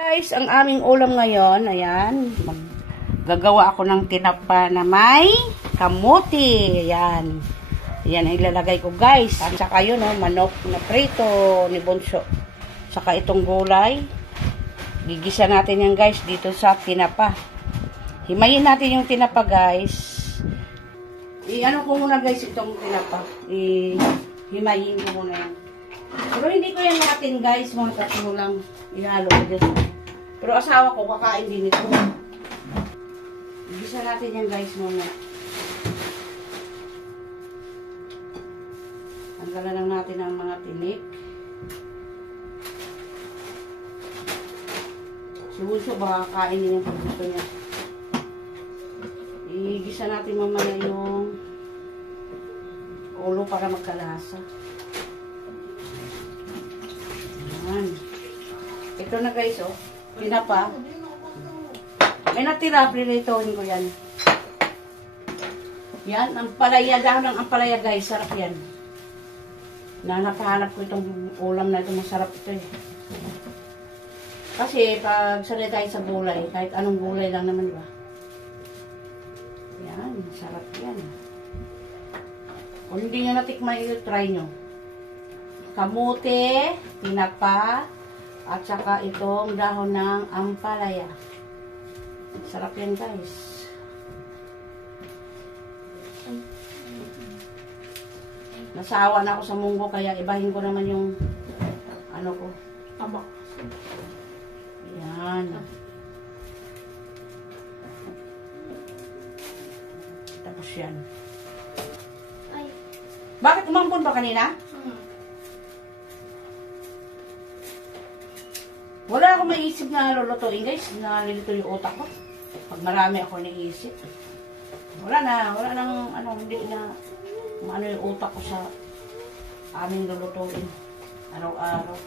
Guys, ang aming ulam ngayon, ayan, gagawa ako ng tinapa na may kamuti. Ayan. Ayan ang ilalagay ko, guys. At saka yun, manok na prito ni Bunso. Saka itong gulay. Gigisa natin yan, guys, dito sa tinapa. Himayin natin yung tinapa, guys. I-ano ko muna, guys, itong tinapa. Himayin ko muna yan. Pero hindi ko yan natin, guys. Mga tatlo lang. Ihalo ko dyan. Pero asawa ko, kakain din ito. Gisa natin yan, guys, muna. Tanggalan lang natin ang mga tinik. Si Bunso, baka kakain din yung paggusto niya. Igisa natin mamaya yung ulo para magkalasa. Ayan. Ito na, guys, oh. Tinapa. May natira, prilitohin ko yan. Yan, ampalaya, dahon ng ampalaya, guys. Sarap yan. Nahanap ko itong ulam na ito. Masarap ito eh. Kasi pag sanay tayo sa gulay, kahit anong gulay lang naman, diba? Yan, sarap yan. Kung hindi nyo natikman, try nyo. Kamote, tinapa, at saka itong dahon ng ampalaya. Sarap yan, guys. Nasawa na ako sa munggo, kaya ibahin ko naman yung ano ko. Tama. Yan. Tapos yan. Ay. Bakit umampun ba kanina? Wala akong maiisip na lulutuin, guys. Nalilito yung utak ko. Pag marami ako naisip. Wala nang, ano, hindi na, ano yung utak ko sa aming lulutuin. Araw-araw.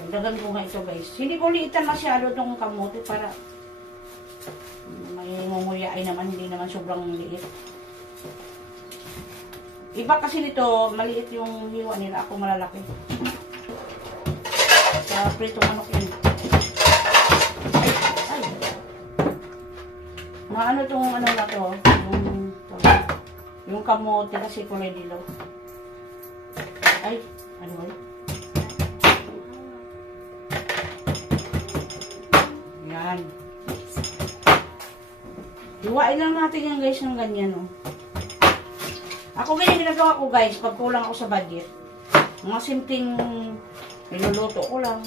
Dagdagan ko nga ito, guys. Hindi ko liitan masyado itong kamote para may mumuyain naman, hindi naman sobrang liit. Iba kasi nito, maliit yung hiwa nila. Ako malalaki. Sa prito manok yun. Ay. Ano itong ano na to? Yung kamote kasi kulay dilaw. Ay, ano ba? Yan. Hiwain lang natin yan, guys, ng ganyan, oh. Ako ganyan ginagawa ko, guys, pag kulang ako sa budget. Mga simpleng niluluto ko lang.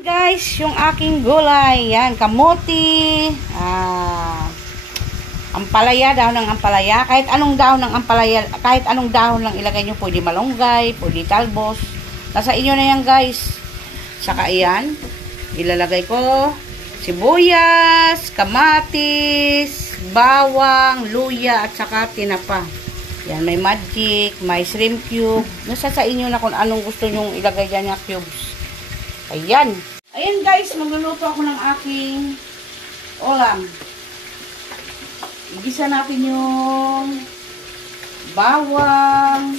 Guys, yung aking gulay. Yan, kamote. Ampalaya, dahon ng ampalaya. Kahit anong dahon ng ampalaya, kahit anong dahon lang ilagay nyo. Pwede malunggay, pwede talbos. Nasa inyo na yan, guys. Saka yan, ilalagay ko sibuyas, kamatis, bawang, luya, at saka tinapa. Yan, may magic, may shrimp cube. Nasa sa inyo na kung anong gusto nyong ilagay dyan na cubes. Ayan. Ayan, guys, magluluto ako ng aking ulam. Igisa natin yung bawang,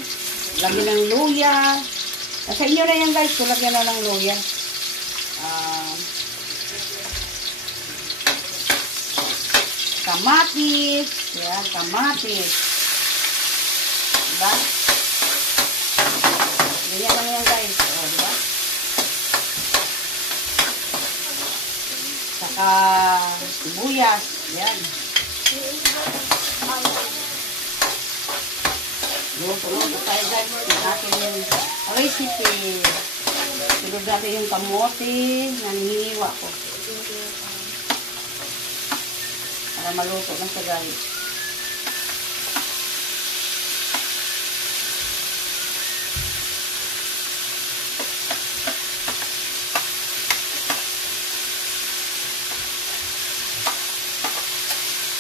lagyan ng luya. Nasa inyo na yan, guys, kung lagyan na ng luya. Kamatis. Yan, kamatis. Diba? Ganyan lang yan, guys. O, diba? Saka sibuyas. Yan. Luto-luto tayo, guys. Natin yung recipe. Sunod natin yung kamote na hinihiwa ko. Para maluto na siya, guys.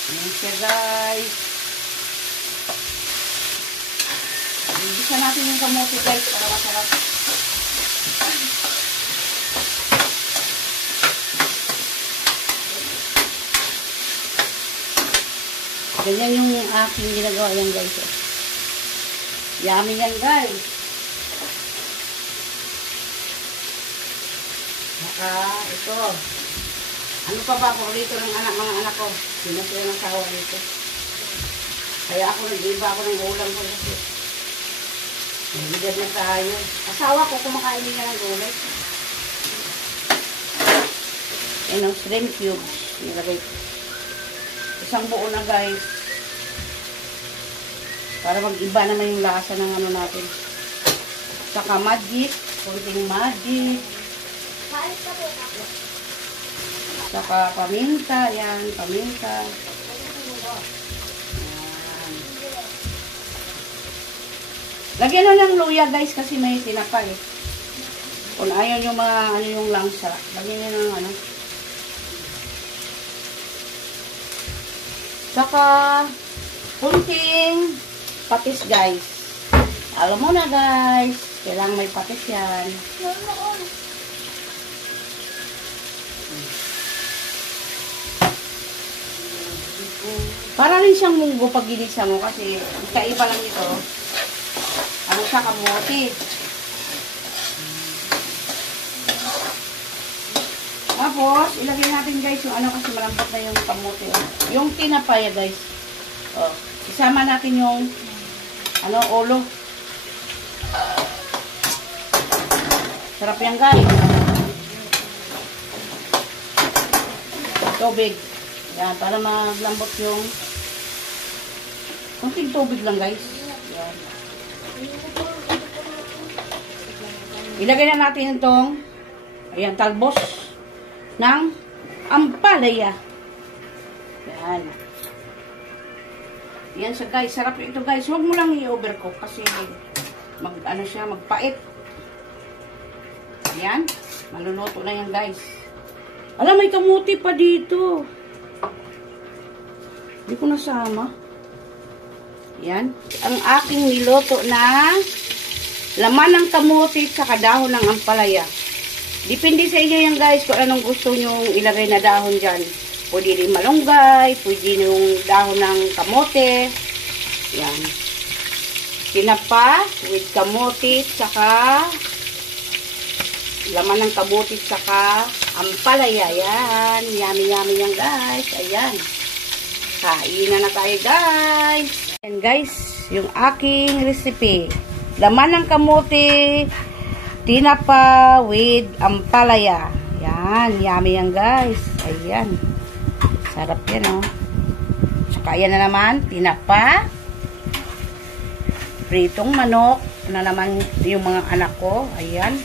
Ayan siya, guys. Igisa natin yung kamote, guys, para masarap. Ganyan yung aking ginagawa yan, guys. Yummy yan, guys. Saka ito. Ano pa ba paborito ng mga anak ko? Sino sila ng sawa dito. Kaya ako nag-iba ako ng ulam ko kasi. Nagigad na tayo. Asawa ko kumakain niya ng gulay. Ayan ang shrimp cubes. Nilagay. Isang buo na guys. Para mag-iba naman yung lasa ng ano natin. Saka magic. Kunting magic. Saka paminta. Yan, paminta. Yan. Lagyan na ng luya guys kasi may tinapa eh. Kung ayaw nyo ano yung langsa. Lagyan nyo ng ano. Saka kunting patis guys. Alam mo na guys. Kailangan may patis yan. Para rin siyang munggo pag ginisa mo kasi kaiba lang ito. Ano siya, kamote. Tapos, ilagay natin guys yung ano kasi malambot na yung kamote. Oh. Yung tinapaya guys. Oh, isama natin yung ano, ulo. Sarap yan guys. Tubig. Yan, para maglambot yung konting tubig lang guys. Yan. Ilagay na natin itong ayan, talbos ng ampalaya. Yan. Yan siya guys. Sarap ito guys. Huwag mo lang i-overcook kasi ano siya, magpait. Yan. Maluluto na yan guys. Alam, may kamuti pa dito. Hindi ko nasama. Yan. Ang aking niluto na laman ng kamuti sa dahon ng ampalaya. Depende sa inyo yan guys kung anong gusto nyong ilagay na dahon dyan. Pwede rin malunggay, pwede yung dahon ng kamote. Yan. Tinapa with kamote, saka laman ng kamote, saka ampalaya. Yan. Yummy yan guys. Ayan. Kain na tayo guys. Ayan guys, yung aking recipe. Laman ng kamote, tinapa with ampalaya. Yan, yummy yan guys. Ayan. Sarap yan oh. Saka yan na naman, tinapa. Pritong manok na naman yung mga anak ko. Ayan.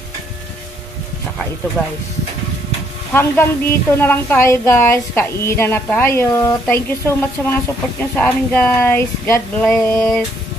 Saka ito guys. Hanggang dito na lang tayo guys. Kainan na tayo. Thank you so much sa mga support nyo sa amin guys. God bless.